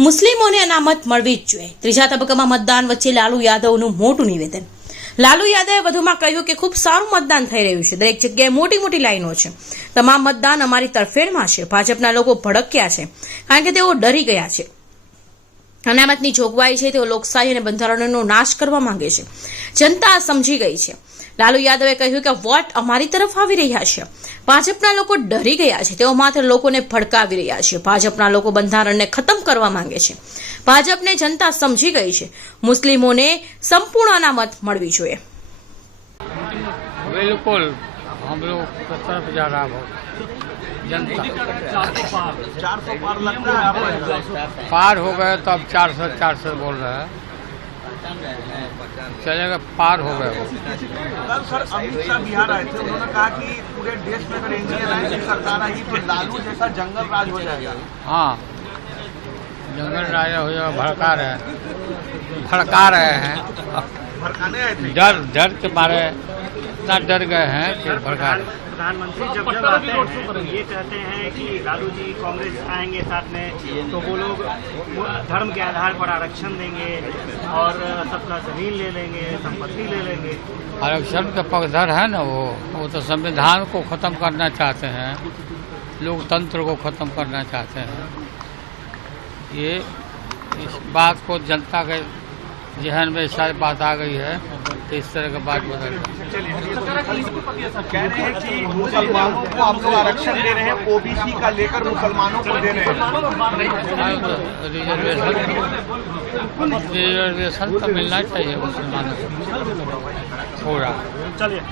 મુસ્લિમોને અનામત મળવી જ જોઈએ. ત્રીજા તબક્કામાં મતદાન વચ્ચે લાલુ યાદવનું મોટું નિવેદન. લાલુ યાદવે વધુમાં કહ્યું કે ખૂબ સારું મતદાન થઈ રહ્યું છે. દરેક જગ્યાએ મોટી મોટી લાઈનો છે. તમામ મતદાન અમારી તરફેણમાં છે. ભાજપના લોકો ભડક્યા છે, કારણ કે તેઓ ડરી ગયા છે. અનામતની જોગવાઈ છે, તેઓ લોકશાહી અને બંધારણનો નાશ કરવા માંગે છે. જનતા સમજી ગઈ છે. લાલુ યાદવે કહ્યું કે વોટ અમારી તરફ આવી રહ્યા છે. ભાજપના લોકો ડરી ગયા છે. તેઓ માત્ર લોકોને ભડકાવી રહ્યા છે. ભાજપના લોકો બંધારણને ખતમ કરવા માંગે છે. ભાજપને જનતા સમજી ગઈ છે. મુસ્લિમોને સંપૂર્ણ અનામત મળવી જોઈએ. બિલકુલ. हम लोग सत्तर जा रहा है। जनता चार सौ पार लगता है आपको पार हो गए तो अब चार सौ चार सौ बोल रहे हैं। चलेगा पार हो गए वो। कल सर अमित शाह बिहार आए थे। उन्होंने कहा कि पूरे देश में अगर एनडीए की सरकार आएगी तो लालू जैसा जंगल राज हो जाएगा। हाँ। जंगल राजा हो जाएगा भड़का रहे हैं। भड़का रहे हैं। भड़काने डर डर के मारे इतना डर गए हैं कि भड़का प्रधानमंत्री जब जब आते हैं ये कहते हैं कि लालू जी कांग्रेस आएँगे साथ में तो वो लोग धर्म के आधार पर आरक्षण देंगे और सबका ज़मीन ले लेंगे संपत्ति ले लेंगे। आरक्षण का पक्षधर है ना वो वो तो संविधान को खत्म करना चाहते हैं लोकतंत्र को खत्म करना चाहते हैं। ये इस बात को जनता के जहन में शायद बात आ गई है। तो इस तरह का बात बता कह रहे हैं कि मुसलमानों को आप लोग आरक्षण दे रहे हैं ओबीसी का लेकर मुसलमानों को दे रहे हैं। रिजर्वेशन रिजर्वेशन तो मिलना चाहिए मुसलमानों को। पूरा। चलिए।